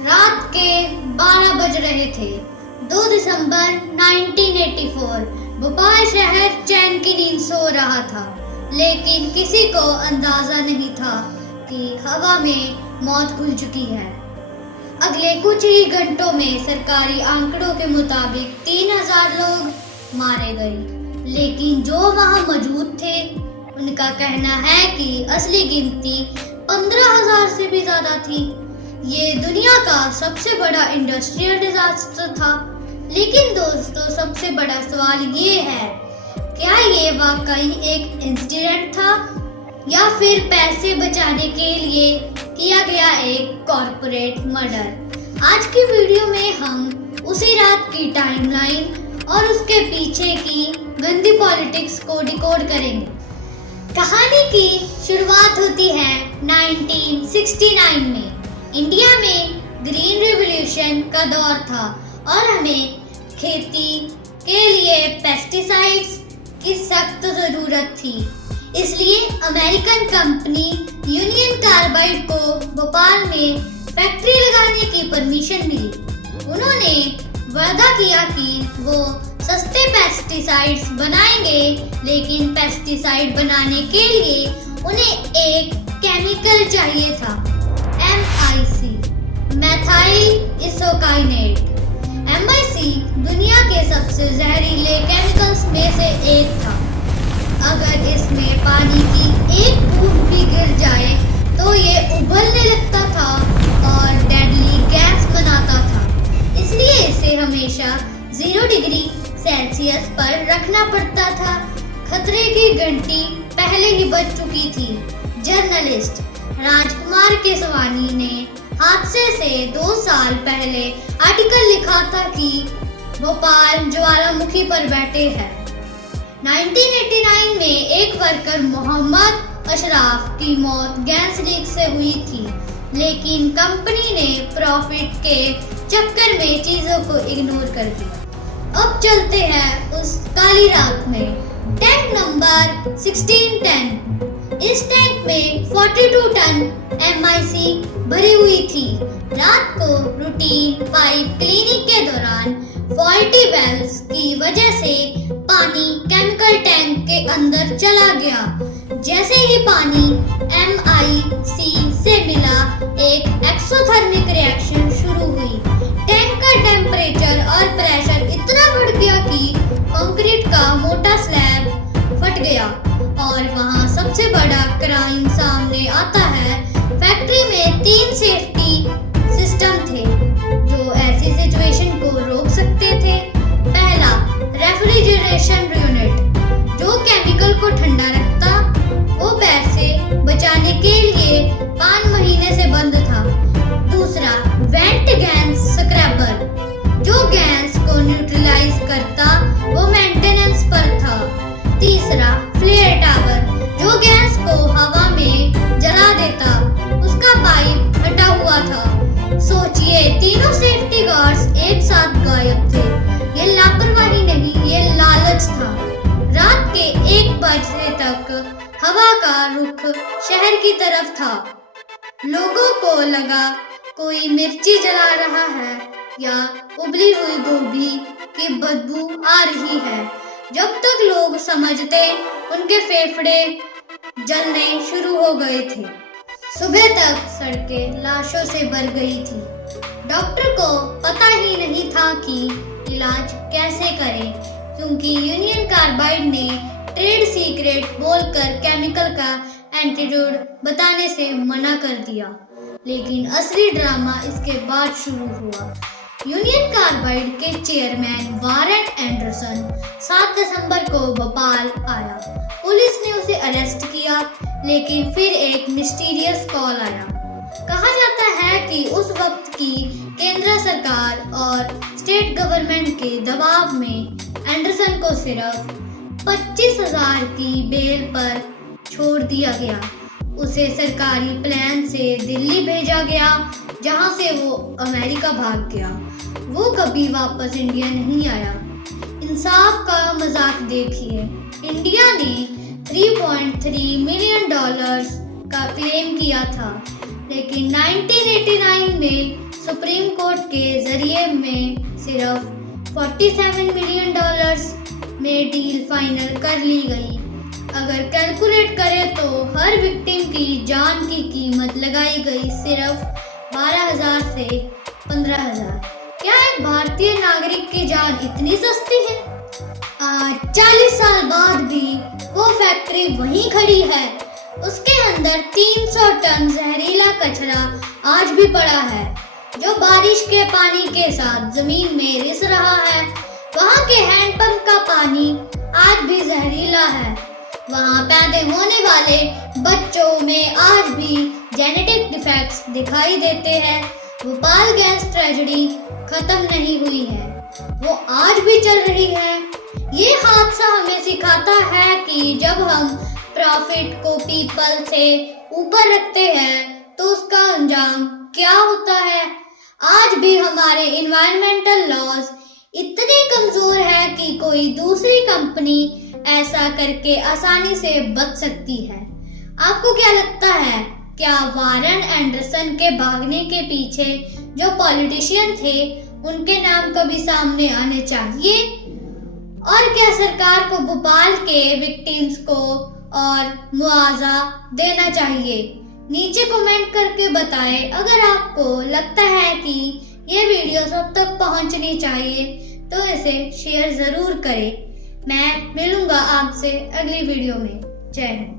रात के 12 बज रहे थे। 2 दिसंबर 1984। भोपाल शहर चैन की नींद सो रहा था, लेकिन किसी को अंदाजा नहीं था कि हवा में मौत घुल चुकी है। अगले कुछ ही घंटों में सरकारी आंकड़ों के मुताबिक 3000 लोग मारे गए, लेकिन जो वहां मौजूद थे उनका कहना है कि असली गिनती 15,000 से भी ज्यादा थी। ये दुनिया का सबसे बड़ा इंडस्ट्रियल डिजास्टर था। लेकिन दोस्तों, सबसे बड़ा सवाल ये है, क्या ये वाकई एक इंसिडेंट था या फिर पैसे बचाने के लिए किया गया एक कॉर्पोरेट मर्डर? आज की वीडियो में हम उसी रात की टाइमलाइन और उसके पीछे की गंदी पॉलिटिक्स को डिकोड करेंगे। कहानी की शुरुआत होती है 1969 में। इंडिया में ग्रीन रिवॉल्यूशन का दौर था और हमें खेती के लिए पेस्टिसाइड्स की सख्त जरूरत थी। इसलिए अमेरिकन कंपनी यूनियन कार्बाइड को भोपाल में फैक्ट्री लगाने की परमिशन मिली। उन्होंने वादा किया कि वो सस्ते पेस्टिसाइड्स बनाएंगे, लेकिन पेस्टिसाइड बनाने के लिए उन्हें एक केमिकल चाहिए था, MIC, मेथाइल इसोकाइनेट। MIC दुनिया के सबसे जहरीले केमिकल्स में से एक था। अगर इसमें पानी की एक बूंद भी गिर जाए तो ये उबलने लगता था और डेडली गैस बनाता था। इसलिए इसे हमेशा 0 डिग्री सेल्सियस पर रखना पड़ता था। खतरे की घंटी पहले ही बज चुकी थी। जर्नलिस्ट राजकुमार केसवानी ने हादसे से 2 साल पहले आर्टिकल लिखा था कि भोपाल ज्वालामुखी पर बैठे हैं। 1989 में एक वर्कर मोहम्मद अशराफ की मौत गैस लीक से हुई थी, लेकिन कंपनी ने प्रॉफिट के चक्कर में चीजों को इग्नोर कर दिया। अब चलते हैं उस काली रात में। Tank number 1610। इस टैंक में 42 टन MIC भरी हुई थी। रात को रूटीन पाइप क्लीनिंग के दौरान फॉल्टी वेल्व्स की वजह से पानी केमिकल टैंक के अंदर चला गया। जैसे ही पानी MIC से मिला, एक एक्सोथर्मिक रिएक्शन शुरू हुई। टैंक का टेम्परेचर और प्रेशर इतना बढ़ गया कि कंक्रीट का मोटा स्लैब फट गया। और वहाँ सबसे बड़ा क्राइम सामने आता है। फैक्ट्री में 3 सेफ्टी सिस्टम थे जो ऐसी सिचुएशन को रोक सकते थे। पहला, रेफ्रिजरेशन यूनिट, जो केमिकल को ठंडा रखता। वो पैसे बचाने के लिए 5 महीने से बंद था। दूसरा, वेंट गैस स्क्रैबर, जो गैस को न्यूट्रलाइज करता। वो मेंटेनेंस पर था। तीसरा, फ्लेयर टावर, जो गैस को हवा में जला देता। उसका पाइप हटा हुआ था। सोचिए, तीनों सेफ्टी गार्ड्स एक साथ गायब थे। ये लापरवाही नहीं, ये लालच था। रात के 1 बजे तक हवा का रुख शहर की तरफ था। लोगों को लगा कोई मिर्ची जला रहा है या उबली हुई गोभी की बदबू आ रही है। जब तक लोग समझते, उनके फेफड़े जलने शुरू हो गए थे। सुबह तक सड़कें लाशों से भर गई थी। डॉक्टर को पता ही नहीं था कि इलाज कैसे करें, क्योंकि यूनियन कार्बाइड ने ट्रेड सीक्रेट बोलकर केमिकल का एंटीडोट बताने से मना कर दिया। लेकिन असली ड्रामा इसके बाद शुरू हुआ। यूनियन कार्बाइड के चेयरमैन वारेन एंडरसन 7 दिसंबर को भोपाल आया। पुलिस ने उसे अरेस्ट किया, लेकिन फिर एक मिस्टीरियस कॉल आया। कहा जाता है कि उस वक्त की केंद्र सरकार और स्टेट गवर्नमेंट के दबाव में एंडरसन को सिर्फ 25,000 की बेल पर छोड़ दिया गया। उसे सरकारी प्लान से दिल्ली भेजा गया, जहां से वो अमेरिका भाग गया। वो कभी वापस इंडिया नहीं आया। इंसाफ का मजाक देखिए। इंडिया ने $3.3 मिलियन का क्लेम किया था, लेकिन 1989 में सुप्रीम कोर्ट के जरिए में सिर्फ $47 मिलियन में डील फाइनल कर ली गई। अगर कैलकुलेट करें तो हर विक्टिम की जान की कीमत लगाई गई सिर्फ 12,000 से 15,000। क्या एक भारतीय नागरिक की जान इतनी सस्ती है? आज 40 साल बाद भी वो फैक्ट्री वहीं खड़ी है। उसके अंदर 300 टन जहरीला कचरा आज भी पड़ा है, जो बारिश के पानी के साथ जमीन में रिस रहा है। वहाँ के हैंडपंप का पानी आज भी जहरीला है। वहाँ पैदा होने वाले बच्चों में आज भी जेनेटिक डिफेक्ट्स दिखाई देते हैं। भोपाल गैस ट्रेजेडी खत्म नहीं हुई है, वो आज भी चल रही है। ये हादसा हमें सिखाता है कि जब हम प्रॉफिट को पीपल से ऊपर रखते हैं तो उसका अंजाम क्या होता है। आज भी हमारे इन्वायरमेंटल लॉज इतने कमजोर है कि कोई दूसरी कंपनी ऐसा करके आसानी से बच सकती है। आपको क्या लगता है, क्या वारन एंडरसन के भागने के पीछे जो पॉलिटिशियन थे उनके नाम कभी सामने आने चाहिए? और क्या सरकार को भोपाल के विक्टिम्स को और मुआवजा देना चाहिए? नीचे कमेंट करके बताएं। अगर आपको लगता है कि ये वीडियो सब तक पहुंचनी चाहिए तो इसे शेयर जरूर करें। मैं मिलूंगा आपसे अगली वीडियो में। जय हिंद।